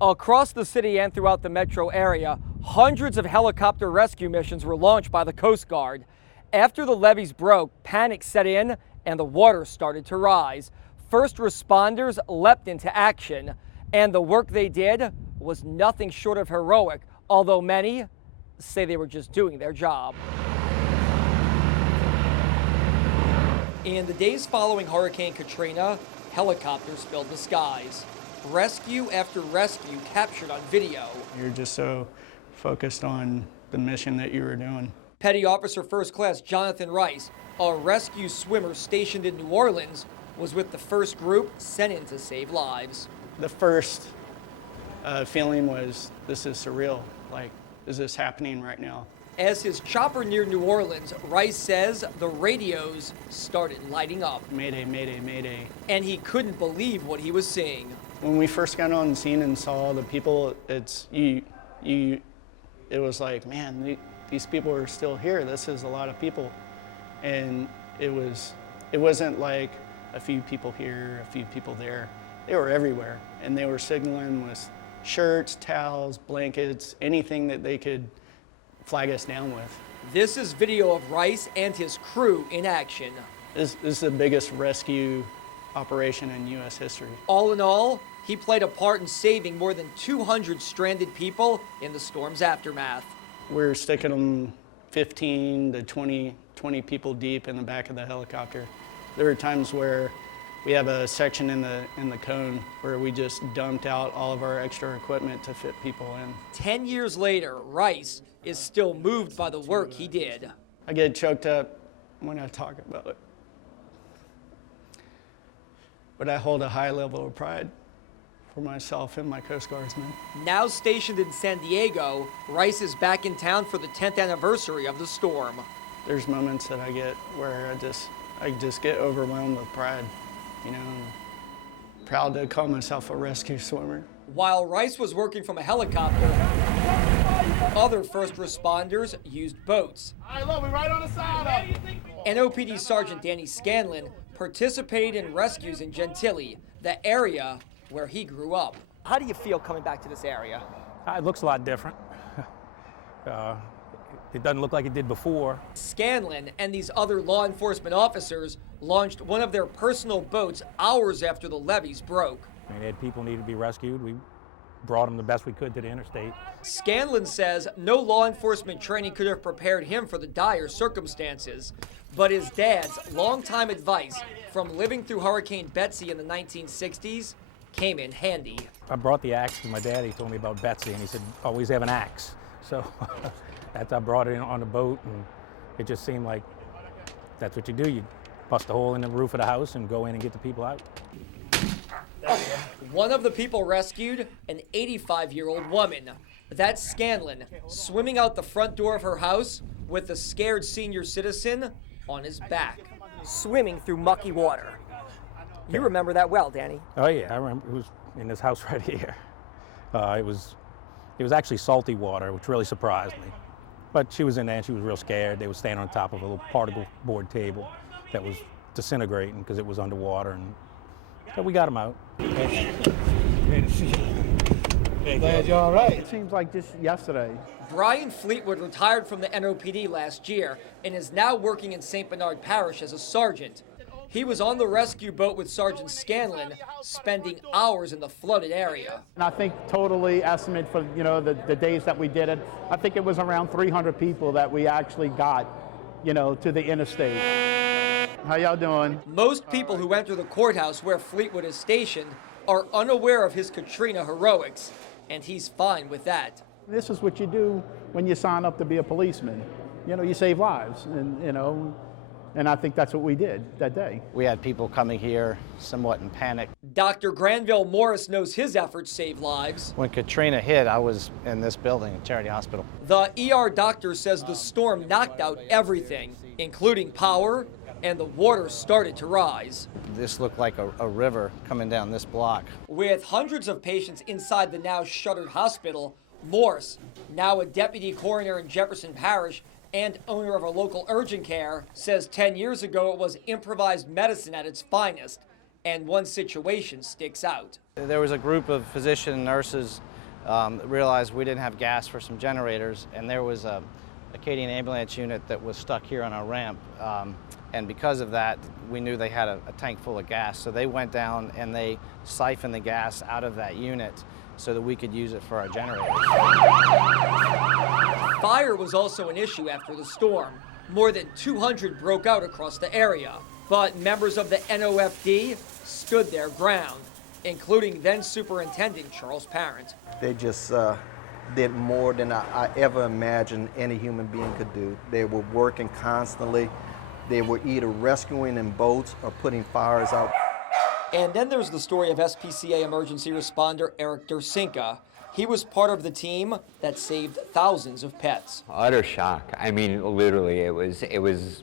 Across the city and throughout the metro area, hundreds of helicopter rescue missions were launched by the Coast Guard. After the levees broke, panic set in and the water started to rise. First responders leapt into action, and the work they did was nothing short of heroic, although many say they were just doing their job. In the days following Hurricane Katrina, helicopters filled the skies. Rescue after rescue captured on video. You're just so focused on the mission that you were doing. Petty Officer First Class Jonathan Rice, a rescue swimmer stationed in New Orleans, was with the first group sent in to save lives. The first feeling was, this is surreal. Like, is this happening right now? As his chopper neared New Orleans, Rice says the radios started lighting up. Mayday, mayday, mayday. And he couldn't believe what he was seeing. When we first got on the scene and saw the people, it was like, man, these people are still here. This is a lot of people. And it wasn't like a few people here, a few people there. They were everywhere. And they were signaling with shirts, towels, blankets, anything that they could flag us down with. This is video of Rice and his crew in action. This is the biggest rescue operation in U.S. history. All in all, he played a part in saving more than 200 stranded people in the storm's aftermath. We're sticking them 15 to 20 people deep in the back of the helicopter. There are times where we have a section in the cone where we just dumped out all of our extra equipment to fit people in. 10 years later, Rice is still moved by the work he did. I get choked up when I talk about it. But I hold a high level of pride for myself and my Coast Guardsmen. Now stationed in San Diego, Rice is back in town for the 10th anniversary of the storm. There's moments that I get where I just get overwhelmed with pride, you know, proud to call myself a rescue swimmer. While Rice was working from a helicopter, other first responders used boats. All right, look, we're right on the side of it. NOPD Sergeant Danny Scanlon participated in rescues in Gentilly, the area where he grew up. How do you feel coming back to this area? It looks a lot different. It doesn't look like it did before. Scanlon and these other law enforcement officers launched one of their personal boats hours after the levees broke. I mean, they had people needed to be rescued. We brought them the best we could to the interstate. Scanlon says no law enforcement training could have prepared him for the dire circumstances, but his dad's longtime advice from living through Hurricane Betsy in the 1960s came in handy. I brought the axe to my dad. He told me about Betsy, and he said, always have an axe. So after I brought it in on the boat, and it just seemed like that's what you do. You bust a hole in the roof of the house and go in and get the people out. One of the people rescued, an 85-year-old woman. That's Scanlon, swimming out the front door of her house with a scared senior citizen on his back. Swimming through mucky water. You remember that well, Danny. Oh yeah, I remember. It was in this house right here. It was actually salty water, which really surprised me. But she was in there and she was real scared. They were standing on top of a little particle board table that was disintegrating because it was underwater, and so we got them out. Glad you're all right. It seems like just yesterday. Brian Fleetwood retired from the NOPD last year and is now working in St. Bernard Parish as a sergeant. He was on the rescue boat with Sergeant Scanlon, spending hours in the flooded area. And I think totally estimate for the days that we did it, I think it was around 300 people that we actually got, to the interstate. How y'all doing? Most people who enter the courthouse where Fleetwood is stationed are unaware of his Katrina heroics, and he's fine with that. This is what you do when you sign up to be a policeman. You save lives, and I think that's what we did that day. We had people coming here somewhat in panic. Dr. Granville Morris knows his efforts save lives. When Katrina hit, I was in this building at Charity Hospital. The ER doctor says the storm knocked out everything, including power, and the water started to rise. This looked like a river coming down this block. With hundreds of patients inside the now shuttered hospital, Morse, now a deputy coroner in Jefferson Parish and owner of a local urgent care, says 10 years ago it was improvised medicine at its finest, and one situation sticks out. There was a group of physicians and nurses Realized we didn't have gas for some generators, and there was a Acadian ambulance unit that was stuck here on our ramp. And because of that, we knew they had a tank full of gas. So they went down and they siphoned the gas out of that unit so that we could use it for our generators. Fire was also an issue after the storm. More than 200 broke out across the area, but members of the NOFD stood their ground, including then Superintendent Charles Parent. They just did more than I ever imagined any human being could do. They were working constantly. They were either rescuing in boats or putting fires out. And then there's the story of SPCA emergency responder Eric Dersinka. He was part of the team that saved thousands of pets. Utter shock. I mean, literally, it was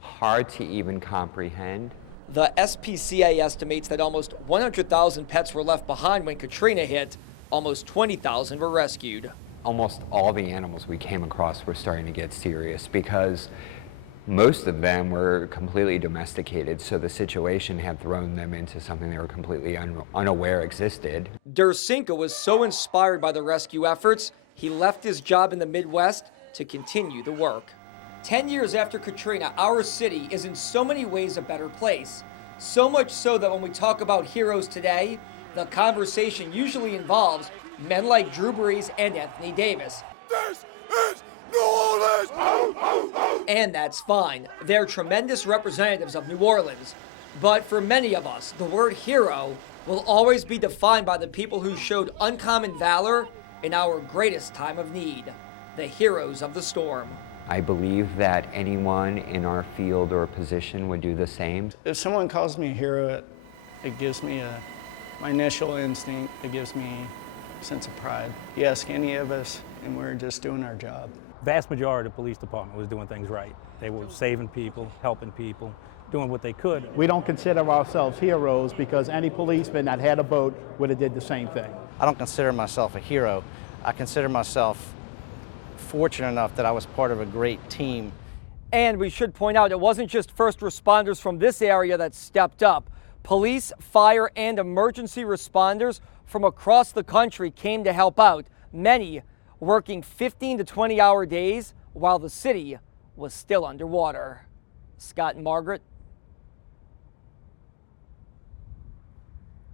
hard to even comprehend. The SPCA estimates that almost 100,000 pets were left behind when Katrina hit. Almost 20,000 were rescued. Almost all the animals we came across were starting to get serious because most of them were completely domesticated, so the situation had thrown them into something they were completely unaware existed. Dersinka was so inspired by the rescue efforts, he left his job in the Midwest to continue the work. 10 years after Katrina, our city is in so many ways a better place. So much so that when we talk about heroes today, the conversation usually involves men like Drew Brees and Anthony Davis. This is New Orleans! And that's fine. They're tremendous representatives of New Orleans. But for many of us, the word hero will always be defined by the people who showed uncommon valor in our greatest time of need, the heroes of the storm. I believe that anyone in our field or position would do the same. If someone calls me a hero, it gives me my initial instinct, it gives me a sense of pride. You ask any of us, and we're just doing our job. Vast majority of the police department was doing things right. They were saving people, helping people, doing what they could. We don't consider ourselves heroes because any policeman that had a boat would have did the same thing. I don't consider myself a hero. I consider myself fortunate enough that I was part of a great team. And we should point out, it wasn't just first responders from this area that stepped up. Police, fire, and emergency responders from across the country came to help out, many working 15 to 20-hour days while the city was still underwater. Scott and Margaret,